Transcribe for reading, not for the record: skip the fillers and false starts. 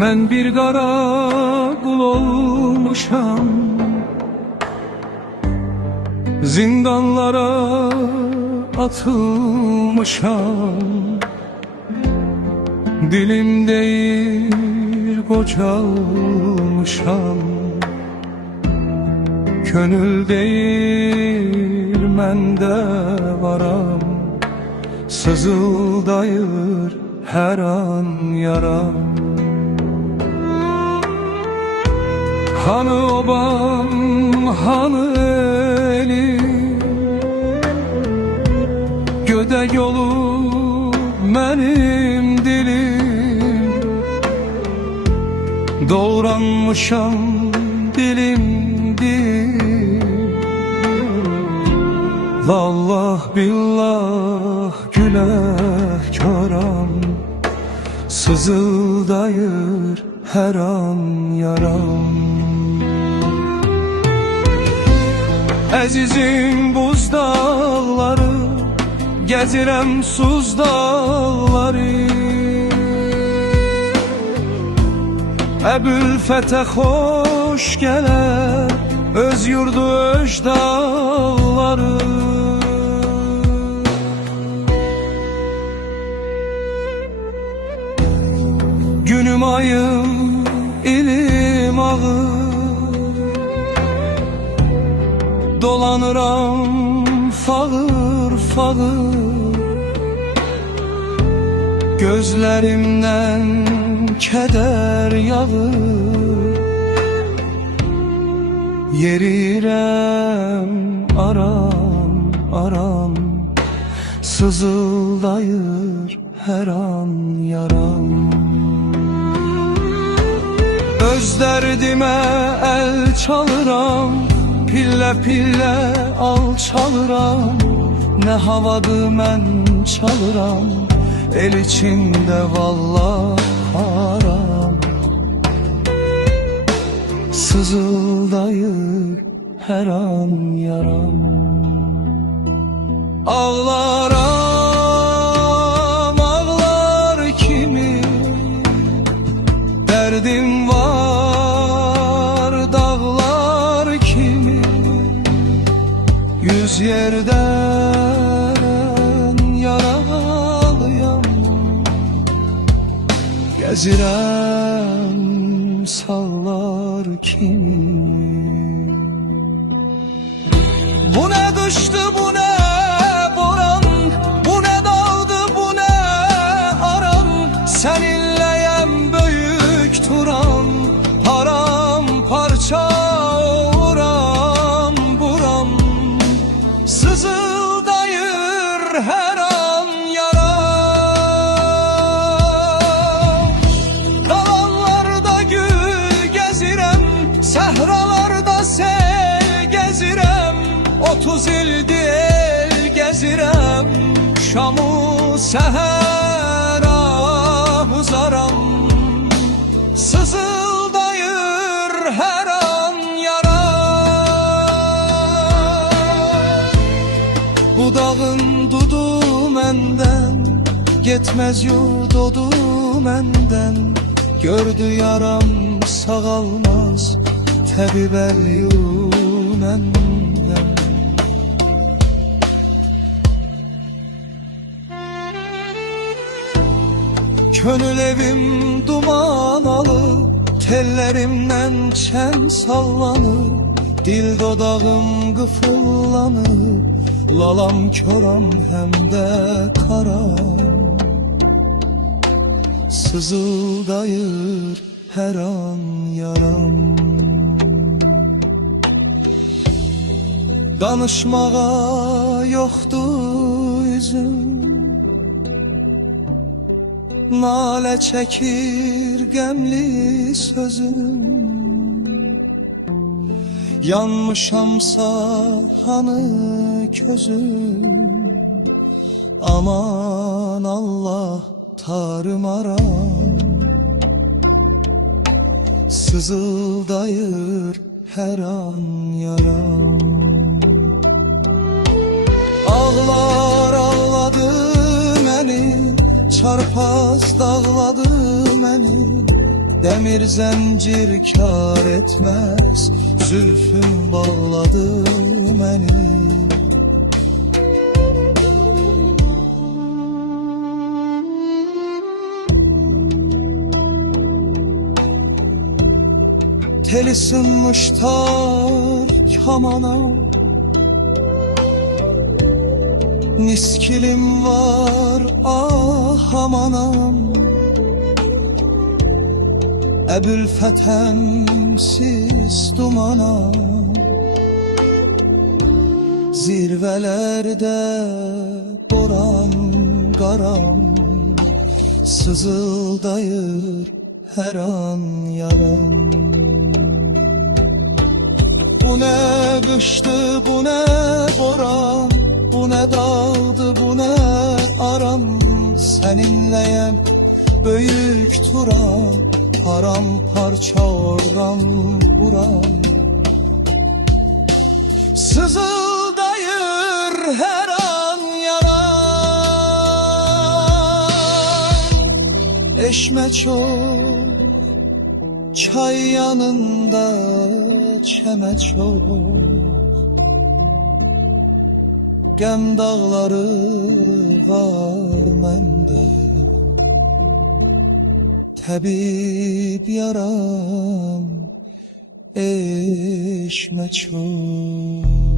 Mən bir qara qul olmuşam, zindanlara atılmışam. Dilim deyir qocalmışam, könül deyir məndə varam. Sızıldayır hər an yaram. Hanı obam, hanı elim, gödək olub mənim dilim. Doğranmışam dilim dilim. Vallah billah günahkaram, sızıldayır hər an yaram. Əzizim buz dağları, gəzirəm suz dağları. Əbülfətə xoş gələr öz yurdu öz dağları. Günüm ayım ilim ağır, dolanıram fağır fağır. Gözlerimden keder yağır, yerirəm aram aram. Sızıldayır hər an yaram. Öz dərdimə əl çalıram, pillə pillə alçalıram. Nə havadır mən çalıram, el içində vallah haram. Sızıldayır hər an yaram. Ağlaram ağlar kimi, dərdim var dağlar kimi. Yüz yerdən yaralıyam, gəzirəm sallar kimi. Bu ne düştü, bu ne boran, bu ne dağdı, bu ne aram. Seninleyem büyük turan, param parça oram buram. Sızıldayır her an yaram. Dağlarda gül gezirem, sehralarda sel gezirem. 30 ildir el gezirem, Şam'ı seher uzaram. Sızıldayır her an yaram. Bu dağın dudu menden, getmez yurd odu menden. Gördü yaram sağalmaz, təbib əlyum məndən. Könül evim duman alır, tellerimden çen sallanır. Dil dodağım qıfıllanır, lalam köram hem de karam. Sızıldayır her an yaram. Danışmağa yoxdur üzüm, nalə çəkir qəmli sözüm. Yanmışamsa hanı közüm, aman Allah tarım aram. Sızıldayır her an yaram. Ağlar ağladı məni, çarpaz dağladı məni. Demir zincir kar etmez, zülfün bağladı beni. Tel ısınmış tar kamana, miskilim var ah amanam. Ebülfethemsiz dumana, zirvelerde boran garam, sızıldayır her an yaram. Bu ne kıştı, bu ne boran, bu ne dağdı, bu ne aram. Seninleyem büyük turan, paramparça oram buram. Sızıldayır her an yaram. Eşme çok, çay yanında çeme çok. Gəm dağları var məndə, təbib yaram eşmə çox.